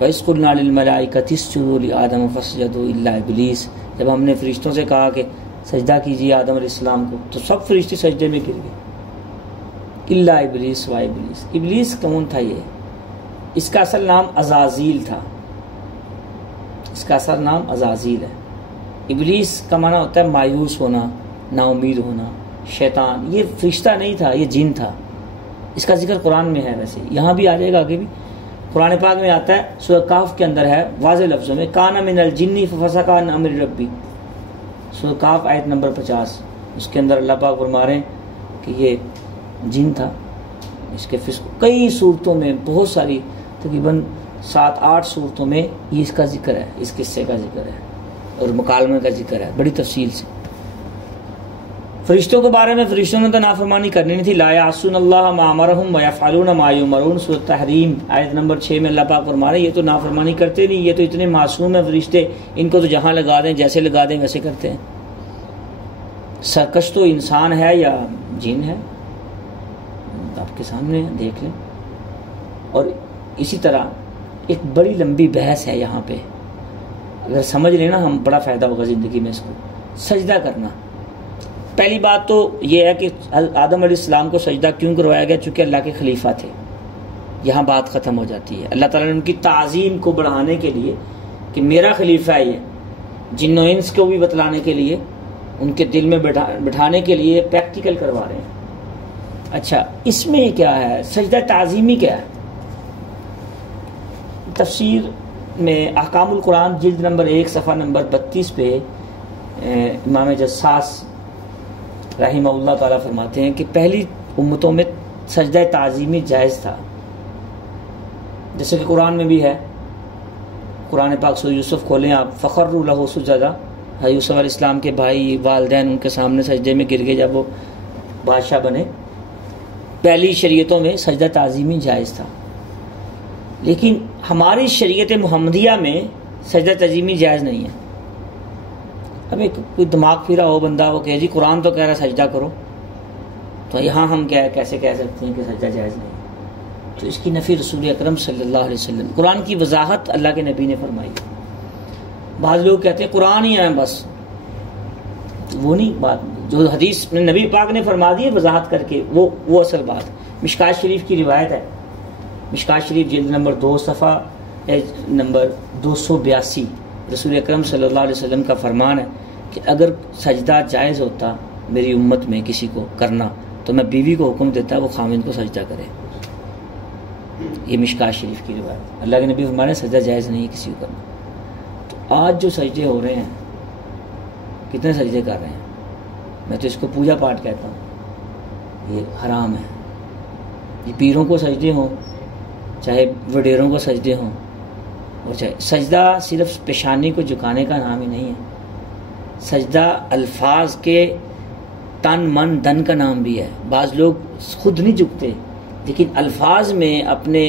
وَإِذْ قُلْنَا لِلْمَلَائِكَةِ اسْجُدُوا لِآدَمَ فَسَجَدُوا إِلَّا إِبْلِيسَ، جب ہم نے فرشتوں سے کہا کہ سجدہ کیجیے آدم علیہ السلام کو تو سب فرشتے سجدے میں گر گئے الا ابلیس و ابلیس۔ ابلیس کون تھا؟ یہ اس کا اصل نام عزازیل تھا، اس کا اصل نام عزازیل ہے۔ ابلیس کا معنی ہوتا ہے مایوس ہونا، نا امید ہونا، شیطان۔ یہ فرشتہ نہیں تھا، یہ جن تھا۔ اس کا ذکر قرآن میں ہے، ویسے یہاں بھی آ جائے گا، آگے بھی قرآن پاک میں آتا ہے، سورہ کاف کے اندر ہے واضح لفظوں میں، کان من الجن ففسق عن امر ربی، سورہ کاف آیت نمبر 50، اس کے اندر اللہ پاک فرما رہے ہیں کہ یہ جن تھا۔ اس کے فسق کئی صورتوں میں، بہت ساری تقریباً 7-8 صورتوں میں یہ اس کا ذکر ہے، اس قصے کا ذکر ہے اور مکالمے کا ذکر ہے بڑی تفصیل سے۔ فرشتوں کے بارے میں، فرشتوں نے تو نافرمانی کرنی نہیں تھی، لا یعصون اللہ ما امرہم ویفعلون ما یؤمرون، سورۃ تحریم آیت نمبر 6 میں اللہ پاک فرما رہے ہیں یہ تو نافرمانی کرتے نہیں، یہ تو اتنے معصوم ہیں فرشتے، ان کو تو جہاں لگا دیں، جیسے لگا دیں ویسے کرتے ہیں۔ سرکش تو انسان ہے یا جن ہے، آپ کے سامنے دیکھ لیں۔ اور اسی طرح ایک بڑی لمبی بحث ہے یہاں پہ، اگر سمجھ لینا ہم بڑا فائدہ ہوگا زندگی میں اس کو۔ سجدہ کرنا، پہلی بات تو یہ ہے کہ آدم علیہ السلام کو سجدہ کیوں کروایا گیا؟ چونکہ اللہ کے خلیفہ تھے، یہاں بات ختم ہو جاتی ہے۔ اللہ تعالیٰ نے ان کی تعظیم کو بڑھانے کے لیے کہ میرا خلیفہ ہے یہ، جن و انس کو بھی بتلانے کے لیے، ان کے دل میں بٹھانے کے لیے پریکٹیکل کروا رہے ہیں۔ اچھا، اس میں کیا ہے؟ سجدہ تعظیمی کیا ہے؟ تفسیر میں احکام القرآن جلد نمبر 1 صفحہ نمبر 32 پہ امام جساس رحمہ اللہ تعالیٰ فرماتے ہیں کہ پہلی امتوں میں سجدہ تعظیمی جائز تھا، جیسے کہ قرآن میں بھی ہے۔ قرآن پاک سورہ یوسف کھولیں آپ، فخروا لہ سجدا، یوسف علیہ السلام کے بھائی والدین ان کے سامنے سجدے میں گر گئے جب وہ بادشاہ بنے۔ پہلی شریعتوں میں سجدہ تعظیمی جائز تھا، لیکن ہماری شریعت محمدیہ میں سجدہ تعظیمی جائز نہیں ہے۔ اب ایک کوئی دماغ پھرا ہو بندہ، وہ کہ جی قرآن تو کہہ رہا ہے سجدہ کرو، تو یہاں ہم کیسے کہہ سکتے ہیں کہ سجدہ جائز نہیں؟ تو اس کی نفی رسول اکرم صلی اللہ علیہ وسلم، قرآن کی وضاحت اللہ کے نبی نے فرمائی۔ بعض لوگ کہتے ہیں قرآن ہی ہے بس، وہ نہیں بات، جو حدیث میں نبی پاک نے فرما دی ہے وضاحت کر کے، وہ اصل بات۔ مشکات شریف کی روایت ہے، مشکات شریف جلد نمبر 2 صفحہ نمبر 282، رسول اکرم صلی اللہ علیہ وسلم کا فرمان ہے کہ اگر سجدہ جائز ہوتا میری امت میں کسی کو کرنا تو میں بیوی کو حکم دیتا وہ خامند کو سجدہ کرے۔ یہ مشکات شریف کی روایت، اللہ کے نبی فرمانے سجدہ جائز نہیں ہے کسی کو کرنا۔ تو آج جو سجدے ہو رہے ہیں، کتنے سجدے کر رہے ہیں؟ میں تو اس کو پوجا پاٹ کہتا ہوں، یہ حرام ہے۔ یہ پیروں کو سجدے ہوں، چاہے وڈیروں کو سجدے ہوں، اور چاہے سجدہ صرف پیشانی کو جھکانے کا نام ہی نہیں ہے، سجدہ الفاظ کے تن من دن کا نام بھی ہے۔ بعض لوگ خود نہیں جھکتے، لیکن الفاظ میں اپنے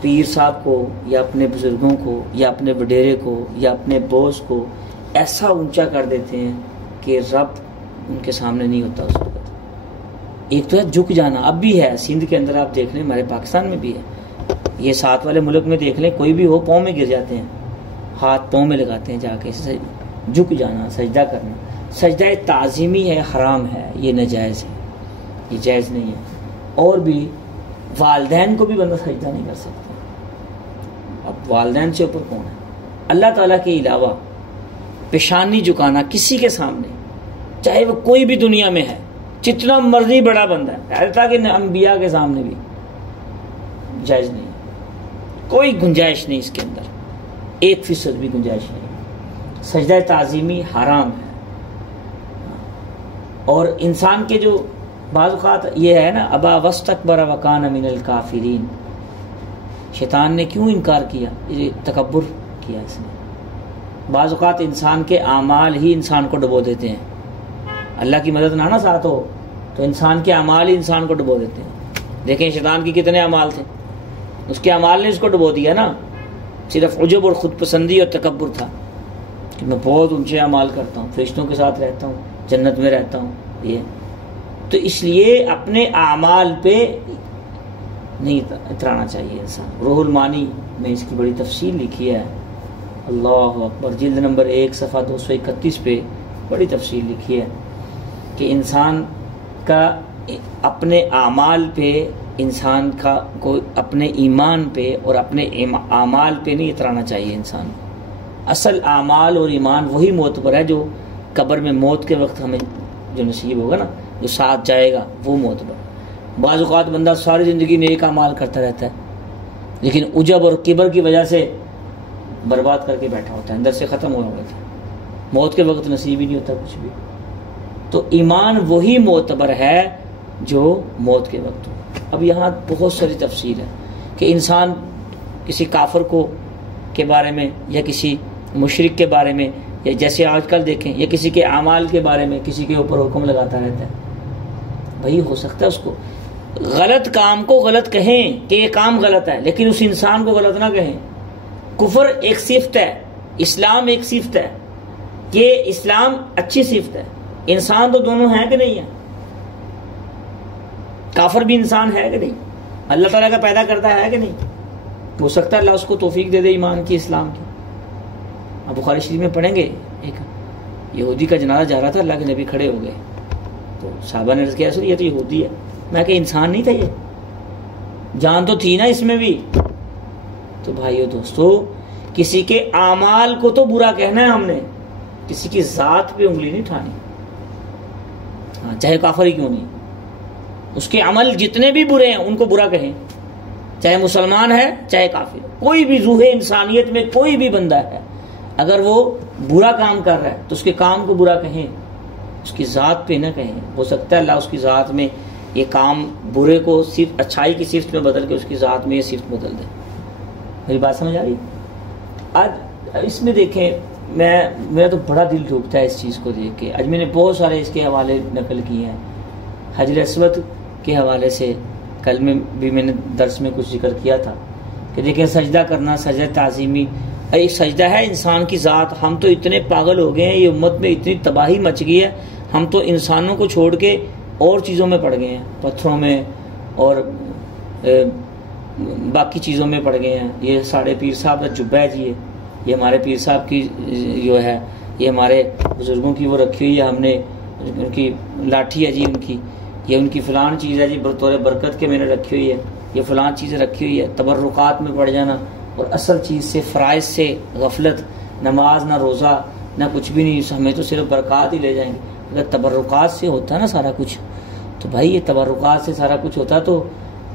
پیر صاحب کو یا اپنے بزرگوں کو یا اپنے وڈیرے کو یا اپنے بوس کو ایسا اونچا کر دیتے ہیں کہ رب ان کے سامنے نہیں ہوتا اس وقت۔ ایک تو ہے جھک جانا، اب بھی ہے سندھ کے اندر، آپ دیکھ لیں، ہمارے پاکستان میں بھی ہے، یہ ساتھ والے ملک میں دیکھ لیں، کوئی بھی ہو پاؤں میں گر جاتے ہیں، ہاتھ پاؤں میں لگاتے ہیں جا کے، جھک جانا، سجدہ کرنا۔ سجدہ تعظیمی ہے، حرام ہے، یہ ناجائز ہے، یہ جائز نہیں ہے۔ اور بھی والدین کو بھی بندہ سجدہ نہیں کر سکتا۔ اب والدین سے اوپر کون ہے؟ اللہ تعالیٰ کے علاوہ پیشانی جھکانا کسی کے سامنے، چاہے وہ کوئی بھی دنیا میں ہے، جتنا مرضی بڑا بندہ ہے، حتیٰ کہ انبیاء کے سامنے بھی جائز نہیں، کوئی گنجائش نہیں اس کے اندر، 1% بھی گنجائش نہیں۔ سجدہ تعظیمی حرام ہے۔ اور انسان کے جو بعض اوقات یہ ہے نا، ابا واستکبر وکان من الکافرین، شیطان نے کیوں انکار کیا؟ یہ تکبر کیا اس نے۔ بعض اوقات انسان کے اعمال ہی انسان کو ڈبو دیتے ہیں، اللہ کی مدد نہ ساتھ ہو تو انسان کے اعمال ہی انسان کو ڈبو دیتے ہیں۔ دیکھیں شیطان کی کتنے اعمال تھے، اس کے اعمال نے اس کو ڈبو دیا نا، صرف عجب اور خود پسندی اور تکبر تھا کہ میں بہت اونچے اعمال کرتا ہوں، فرشتوں کے ساتھ رہتا ہوں، جنت میں رہتا ہوں۔ یہ تو اس لیے اپنے اعمال پہ نہیں اترانا چاہیے انسان۔ روح المانی میں اس کی بڑی تفصیل لکھی ہے، اللہ اکبر، جلد نمبر 1 صفحہ 231 پہ بڑی تفصیل لکھی ہے کہ انسان کا اپنے اعمال پہ، انسان کا کو اپنے ایمان پہ اور اپنے اعمال پہ نہیں اترانا چاہیے انسان کو۔ اصل اعمال اور ایمان وہی معتبر ہے جو قبر میں موت کے وقت ہمیں جو نصیب ہوگا نا، جو ساتھ جائے گا، وہ معتبر۔ بعض اوقات بندہ ساری زندگی نیک اعمال کرتا رہتا ہے لیکن عجب اور کبر کی وجہ سے برباد کر کے بیٹھا ہوتا ہے، اندر سے ختم ہوا ہوتا ہے، موت کے وقت نصیب ہی نہیں ہوتا کچھ بھی۔ تو ایمان وہی معتبر ہے جو موت کے وقت ہو۔ اب یہاں بہت ساری تفصیل ہے کہ انسان کسی کافر کو کے بارے میں یا کسی مشرک کے بارے میں، یا جیسے آج کل دیکھیں، یا کسی کے اعمال کے بارے میں کسی کے اوپر حکم لگاتا رہتا ہے۔ بھائی ہو سکتا ہے اس کو غلط کام کو غلط کہیں کہ یہ کام غلط ہے، لیکن اس انسان کو غلط نہ کہیں۔ کفر ایک صفت ہے، اسلام ایک صفت ہے، یہ اسلام اچھی صفت ہے۔ انسان تو دونوں ہیں کہ نہیں ہے؟ کافر بھی انسان ہے کہ نہیں؟ اللہ تعالیٰ کا پیدا کرتا ہے کہ نہیں؟ ہو سکتا ہے اللہ اس کو توفیق دے دے ایمان کی، اسلام کی۔ اب بخاری شریف میں پڑھیں گے، ایک یہودی کا جنازہ جا رہا تھا، اللہ کے نبی کھڑے ہو گئے تو صحابہ نے عرض کیا یہ تو یہودی ہے۔ میں کہ انسان نہیں تھا، یہ جان تو تھی نا اس میں بھی۔ تو بھائیو دوستو، کسی کے اعمال کو تو برا کہنا ہے ہم نے، کسی کی ذات پہ انگلی نہیں اٹھانی، ہاں چاہے کافر ہی کیوں نہیں۔ اس کے عمل جتنے بھی برے ہیں ان کو برا کہیں، چاہے مسلمان ہے چاہے کافر، کوئی بھی روح انسانیت میں کوئی بھی بندہ ہے، اگر وہ برا کام کر رہا ہے تو اس کے کام کو برا کہیں، اس کی ذات پہ نہ کہیں۔ ہو سکتا ہے اللہ اس کی ذات میں یہ کام برے کو صرف اچھائی کی صفت میں بدل کے اس کی ذات میں یہ صفت بدل دے۔ میری بات سمجھ آ رہی؟ آج اس میں دیکھیں، میرا تو بڑا دل ٹوٹتا ہے اس چیز کو دیکھ کے۔ آج میں نے بہت سارے اس کے حوالے نقل کیے ہیں، حجر اسود کے حوالے سے کل میں بھی میں نے درس میں کچھ ذکر کیا تھا کہ دیکھیں سجدہ کرنا، سجدہ تعظیمی، ایک سجدہ ہے انسان کی ذات۔ ہم تو اتنے پاگل ہو گئے ہیں، یہ امت میں اتنی تباہی مچ گئی ہے، ہم تو انسانوں کو چھوڑ کے اور چیزوں میں پڑ گئے ہیں، پتھروں میں اور باقی چیزوں میں پڑ گئے ہیں۔ یہ ساڑھے پیر صاحب کا جبہ ہے جی، یہ ہمارے پیر صاحب کی جو ہے، یہ ہمارے بزرگوں کی وہ رکھی ہوئی ہے، ہم نے ان کی لاٹھی ہے جی، ان کی یہ ان کی فلان چیز ہے جی، بطور برکت کے میں نے رکھی ہوئی ہے، یہ فلان چیزیں رکھی ہوئی ہے۔ تبرکات میں پڑ جانا اور اصل چیز سے، فرائض سے غفلت، نماز نہ روزہ نہ کچھ بھی نہیں، ہمیں تو صرف برکات ہی لے جائیں گے۔ اگر تبرکات سے ہوتا نا سارا کچھ، تو بھائی یہ تبرکات سے سارا کچھ ہوتا تو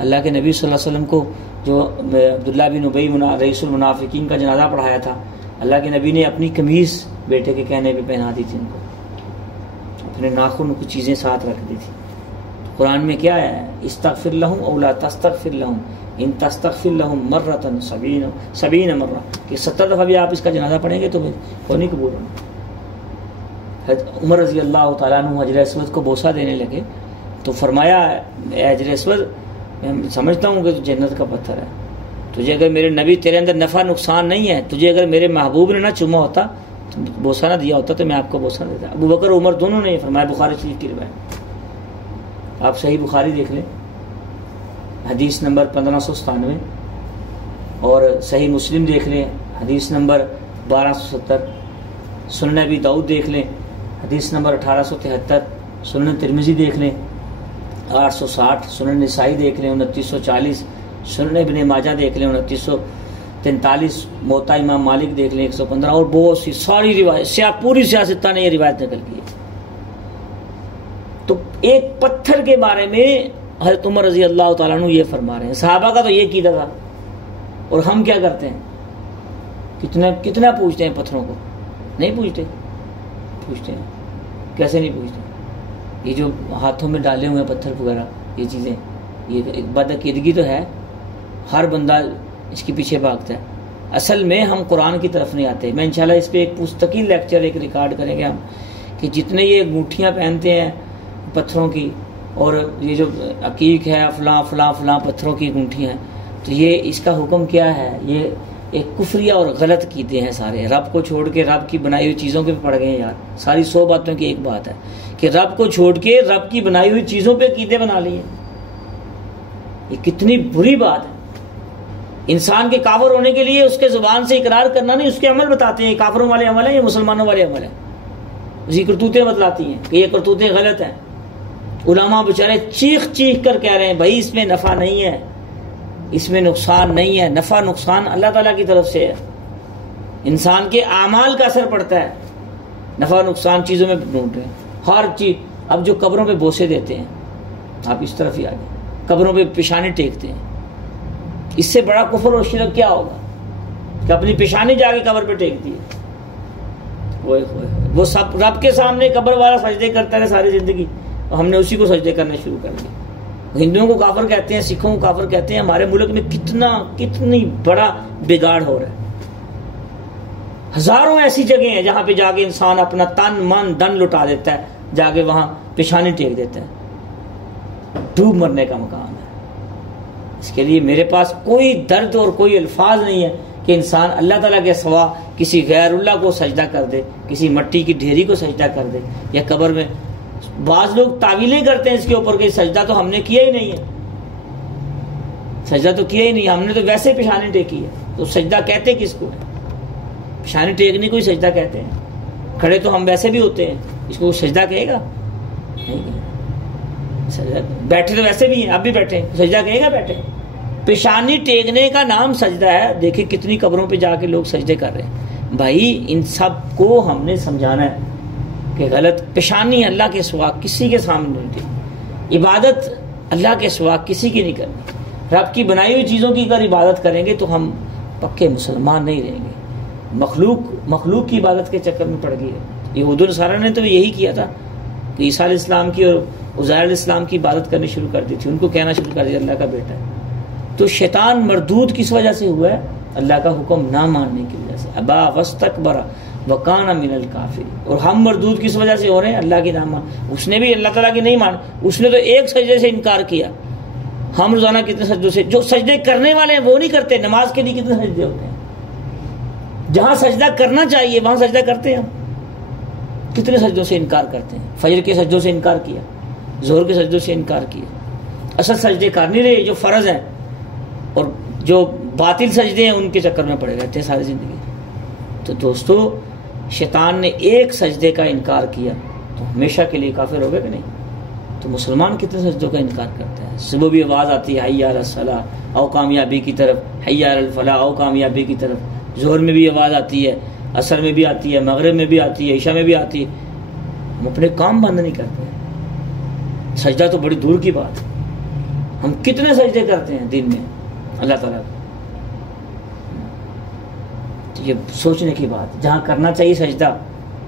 اللہ کے نبی صلی اللہ علیہ وسلم کو جو عبداللہ بن ابی رئیس المنافقین کا جنازہ پڑھایا تھا، اللہ کے نبی نے اپنی قمیص بیٹے کے کہنے پہ پہنا دی تھی، ان کو اپنے ناخن کچھ چیزیں ساتھ رکھ دی تھی۔ قرآن میں کیا ہے؟ استغفر لہم او لا تستغفر لہم ان تستغفر لہم مرۃ 70 مرہ، کہ 70 دفعہ بھی آپ اس کا جنازہ پڑھیں گے تو وہ نہیں قبول ہونا۔ عمر رضی اللہ تعالیٰ عنہ حجر اسود کو بوسہ دینے لگے تو فرمایا، اے حجر اسود، میں سمجھتا ہوں کہ تو جنت کا پتھر ہے، تجھے اگر میرے نبی، تیرے اندر نفع نقصان نہیں ہے، تجھے اگر میرے محبوب نے نہ چوما ہوتا، بوسہ نہ دیا ہوتا تو میں آپ کو بوسہ دیتا۔ ابو بکر عمر دونوں نے فرمایا، بخاری شریف کی روایت، آپ صحیح بخاری دیکھ لیں حدیث نمبر 1597، اور صحیح مسلم دیکھ لیں حدیث نمبر 1270، سنن ابی داؤد دیکھ لیں حدیث نمبر 1873، سنن ترمذی دیکھ لیں 860، سنن نسائی دیکھ لیں 2940، سنن ابن ماجہ دیکھ لیں 2943، موطا امام مالک دیکھ لیں 115، اور بہت سی ساری روایت، پوری سیاستہ نے یہ روایت نقل کی ہے۔ تو ایک پتھر کے بارے میں حضرت عمر رضی اللہ تعالیٰ عنہ یہ فرما رہے ہیں، صحابہ کا تو یہ قیدہ تھا، اور ہم کیا کرتے ہیں؟ کتنا پوچھتے ہیں پتھروں کو؟ نہیں پوچھتے ہیں۔ کیسے نہیں پوچھتے؟ یہ جو ہاتھوں میں ڈالے ہوئے پتھر وغیرہ، یہ چیزیں، یہ ایک بدعقیدگی تو ہے، ہر بندہ اس کے پیچھے بھاگتا ہے۔ اصل میں ہم قرآن کی طرف نہیں آتے۔ میں انشاءاللہ اس پہ ایک مستقل لیکچر ایک ریکارڈ کریں گے ہم، کہ جتنے یہ انگوٹھیاں پہنتے ہیں پتھروں کی، اور یہ جو عقیق ہے، فلاں فلاں فلاں پتھروں کی انگوٹھیاں ہیں، تو یہ اس کا حکم کیا ہے؟ یہ ایک کفریہ اور غلط قیدے ہیں سارے، رب کو چھوڑ کے رب کی بنائی ہوئی چیزوں پہ پڑ گئے ہیں یار۔ ساری 100 باتوں کی ایک بات ہے کہ رب کو چھوڑ کے رب کی بنائی ہوئی چیزوں پہ عقیدے بنا لیے، یہ کتنی بری بات ہے۔ انسان کے کافر ہونے کے لیے اس کے زبان سے اقرار کرنا نہیں، اس کے عمل بتاتے ہیں، کافروں والے عمل ہیں یا مسلمانوں والے عمل ہیں، اسی کرتوتیں بتلاتی ہیں کہ یہ کرتوتیں غلط ہیں۔ علماء بیچارے چیخ چیخ کر کہہ رہے ہیں بھائی اس میں نفع نہیں ہے، اس میں نقصان نہیں ہے، نفع نقصان اللہ تعالیٰ کی طرف سے ہے، انسان کے اعمال کا اثر پڑتا ہے، نفع نقصان چیزوں میں ڈھونڈ رہے ہیں ہر چیز۔ اب جو قبروں پہ بوسے دیتے ہیں، آپ اس طرف ہی آگے قبروں پہ پیشانی ٹیکتے ہیں، اس سے بڑا کفر اور شرک کیا ہوگا کہ اپنی پیشانی جا کے قبر پہ ٹیک دی ہے۔ وہ سب رب کے سامنے قبر والا سجدے کرتا ہے ساری زندگی، اور ہم نے اسی کو سجدے کرنا شروع کر دیا۔ ہندوؤں کو کافر کہتے ہیں، سکھوں کو کافر کہتے ہیں۔ ہمارے ملک میں کتنی بڑا بگاڑ ہو رہا ہے۔ ہزاروں ایسی جگہیں ہیں جہاں پہ جا کے انسان اپنا تن من دن لٹا دیتا ہے، جا کے وہاں پیشانی ٹیک دیتا ہے، ڈوب مرنے کا مقام ہے۔ اس کے لیے میرے پاس کوئی درد اور کوئی الفاظ نہیں ہے کہ انسان اللہ تعالیٰ کے سوا کسی غیر اللہ کو سجدہ کر دے، کسی مٹی کی ڈھیری کو سجدہ کر دے، یا قبر میں بعض لوگ تعویلیں کرتے ہیں اس کے اوپر کہ سجدہ تو ہم نے کیا ہی نہیں ہے، سجدہ تو کیا ہی نہیں، ہم نے تو ویسے پیشانی ٹیکی ہے۔ تو سجدہ کہتے کس کو؟ پیشانی ٹیکنے کو ہی سجدہ کہتے ہیں۔ کھڑے تو ہم ویسے بھی ہوتے ہیں، اس کو سجدہ کہے گا؟ نہیں کہے گا۔ بیٹھے تو ویسے بھی ہیں، اب بھی بیٹھے ہیں، سجدہ کہے گا بیٹھے؟ پیشانی ٹیکنے کا نام سجدہ ہے۔ دیکھیں کتنی قبروں پہ جا کے لوگ سجدے کر رہے ہیں۔ بھائی ان سب کو ہم نے سمجھانا ہے کہ غلط، پیشانی اللہ کے سوا کسی کے سامنے نہیں ٹیکنا، عبادت اللہ کے سوا کسی کی نہیں کرنی۔ رب کی بنائی ہوئی چیزوں کی اگر عبادت کریں گے تو ہم پکے مسلمان نہیں رہیں گے۔ مخلوق کی عبادت کے چکر میں پڑ گئی ہے۔ یہود و نصارہ نے تو یہی کیا تھا کہ عیسیٰ علیہ السلام کی اور عزیر علیہ السلام کی عبادت کرنی شروع کر دی تھی، ان کو کہنا شروع کر دیا اللہ کا بیٹا ہے۔ تو شیطان مردود کس وجہ سے ہوا ہے؟ اللہ کا حکم نہ ماننے کی وجہ سے۔ ابا واستکبر وکان من الکافرین۔ اور ہم مردود کس وجہ سے ہو رہے ہیں؟ اللہ کی نہ مان، اس نے بھی اللہ تعالیٰ کی نہیں مان، اس نے تو ایک سجدے سے انکار کیا۔ ہم روزانہ کتنے سجدوں سے، جو سجدے کرنے والے ہیں وہ نہیں کرتے، نماز کے لیے کتنے سجدے ہوتے ہیں، جہاں سجدہ کرنا چاہیے وہاں سجدہ کرتے ہیں ہم، کتنے سجدوں سے انکار کرتے ہیں۔ فجر کے سجدوں سے انکار کیا، ظہر کے سجدوں سے انکار کیا، اصل سجدے کر نہیں رہے جو فرض ہیں، اور جو باطل سجدے ہیں ان کے چکر میں پڑے رہتے ہیں ساری زندگی۔ تو دوستو شیطان نے ایک سجدے کا انکار کیا تو ہمیشہ کے لیے کافر ہو گئے کہ نہیں؟ تو مسلمان کتنے سجدوں کا انکار کرتا ہے؟ صبح بھی آواز آتی ہے حی علی الصلاۃ او کامیابی کی طرف، حی علی الفلاح او کامیابی کی طرف، ظہر میں بھی آواز آتی ہے، عصر میں بھی آتی ہے، مغرب میں بھی آتی ہے، عشاء میں بھی آتی ہے، ہم اپنے کام بند نہیں کرتے۔ سجدہ تو بڑی دور کی بات ہے، ہم کتنے سجدے کرتے ہیں دن میں اللہ تعالیٰ کو، یہ سوچنے کی بات۔ جہاں کرنا چاہیے سجدہ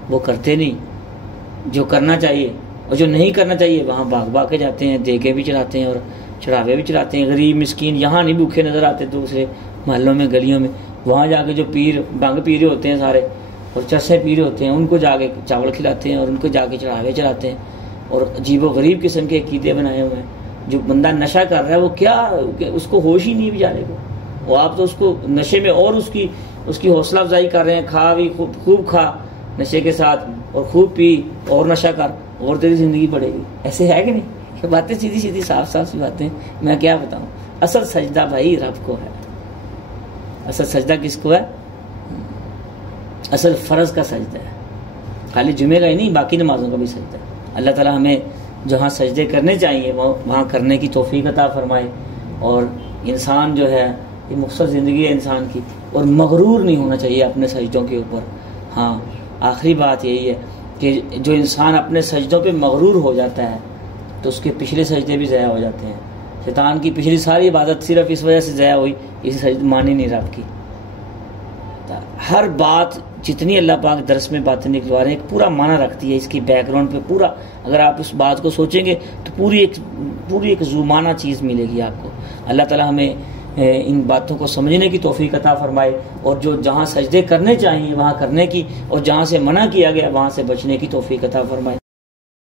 وہ کرتے نہیں، جو کرنا چاہیے اور جو نہیں کرنا چاہیے وہاں بھاگ کے جاتے ہیں، دیگیں بھی چڑھاتے ہیں اور چڑھاوے بھی چڑھاتے ہیں۔ غریب مسکین یہاں نہیں بھوکے نظر آتے، دوسرے محلوں میں گلیوں میں، وہاں جا کے جو پیر بھنگ پی رہے ہوتے ہیں سارے اور چرسے پی رہے ہوتے ہیں، ان کو جا کے چاول کھلاتے ہیں اور ان کو جا کے چڑھاوے چڑھاتے ہیں، اور عجیب و غریب قسم کے عقیدے بنائے ہوئے ہیں۔ جو بندہ نشہ کر رہا ہے وہ کیا، اس کو ہوش ہی نہیں بیچارے کو، وہ آپ تو اس کو نشے میں اور اس کی حوصلہ افزائی کر رہے ہیں، کھا بھی خوب کھا نشے کے ساتھ اور خوب پی اور نشہ کر اور تیری زندگی بڑھے گی۔ ایسے ہے کہ نہیں؟ یہ باتیں سیدھی سیدھی صاف صاف سی باتیں، میں کیا بتاؤں۔ اصل سجدہ بھائی رب کو ہے، اصل سجدہ کس کو ہے؟ اصل فرض کا سجدہ ہے، خالی جمعے کا ہی نہیں باقی نمازوں کا بھی سجدہ ہے۔ اللہ تعالیٰ ہمیں جہاں سجدے کرنے چاہیے وہاں کرنے کی توفیق عطا فرمائے، اور انسان جو ہے یہ مختصر زندگی ہے انسان کی، اور مغرور نہیں ہونا چاہیے اپنے سجدوں کے اوپر۔ ہاں آخری بات یہی ہے کہ جو انسان اپنے سجدوں پہ مغرور ہو جاتا ہے تو اس کے پچھلے سجدے بھی ضائع ہو جاتے ہیں۔ شیطان کی پچھلی ساری عبادت صرف اس وجہ سے ضائع ہوئی، اس سجدہ مانی نہیں رب کی۔ ہر بات جتنی اللہ پاک درس میں باتیں نکلوا رہے ہیں ایک پورا معنی رکھتی ہے، اس کی بیک گراؤنڈ پہ پورا اگر آپ اس بات کو سوچیں گے تو پوری ایک زومانہ چیز ملے گی آپ کو۔ اللہ تعالیٰ ہمیں ان باتوں کو سمجھنے کی توفیق عطا فرمائے، اور جو جہاں سجدے کرنے چاہیے وہاں کرنے کی، اور جہاں سے منع کیا گیا وہاں سے بچنے کی توفیق عطا فرمائے۔